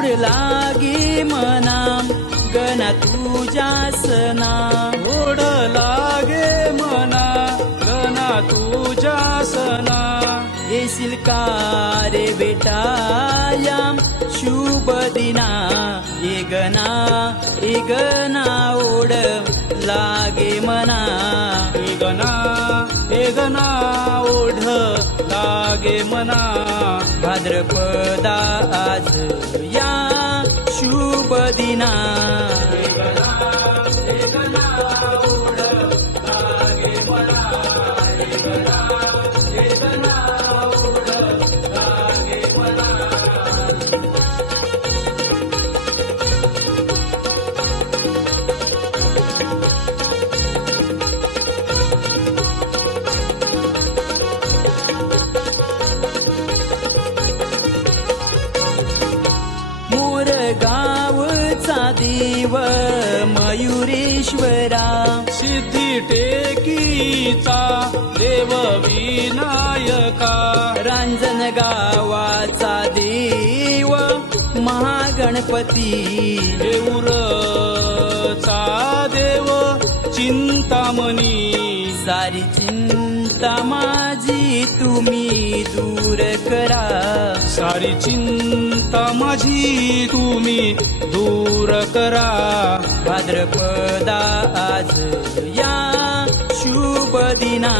ओढ लागे मना गणा तुझ्या सना. ओढ लागे मना गणा तुझ्या सना. येशील का रे बेटा या शुभ दिना ये गणा ये गणा ओढ लागे मना. हे गणा हे गणा ओढ लागे मना. भाद्रपदा आज या शुभ दिना देव मयुरेश्वरा। सिद्धी टेकीचा देव विनायका। रांजण गावाचा देव महागणपती। देऊरचा देव चिंतामणी। सारी चिंता माझी तुम्ही दूर करा। सारी चिंता माझी तुम्ही दूर करा. भाद्रपदा आज या शुभ दिना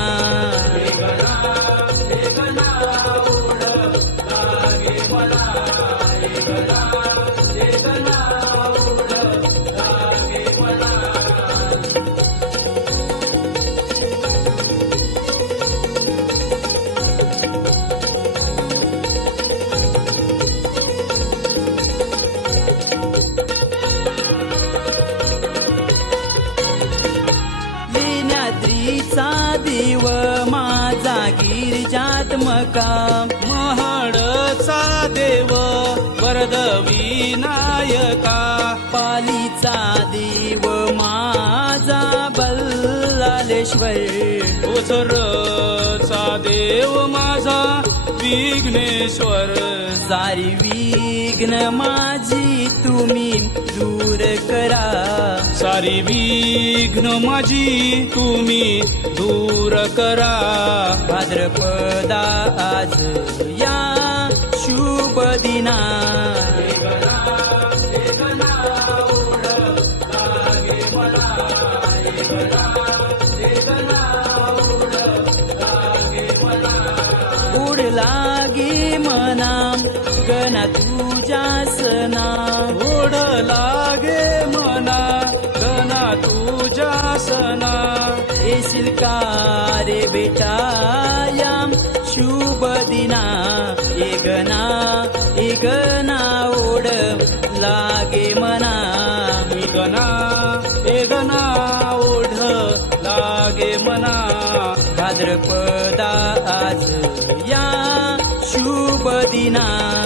लेण्याद्रीचा देव माझा गिरिजात्मका महाडचा देव वरद विनायका पालीचा देव माझा बल्लालेश्वर. ओझरचा देव माझा विघ्नेश्वर. सारी विघ्न माझी सारी विघ्न माझी तुम्ही दूर करा. भाद्रपदा आज या शुभ दिना. उड लागे मना गण तुझ्या सना रे बेटा या शुभ दिना ये गणा ये गणा ओढ लागे मना. गणा ए गणा ओढ लागे मना. भाद्रपदा आज या शुभ दिना.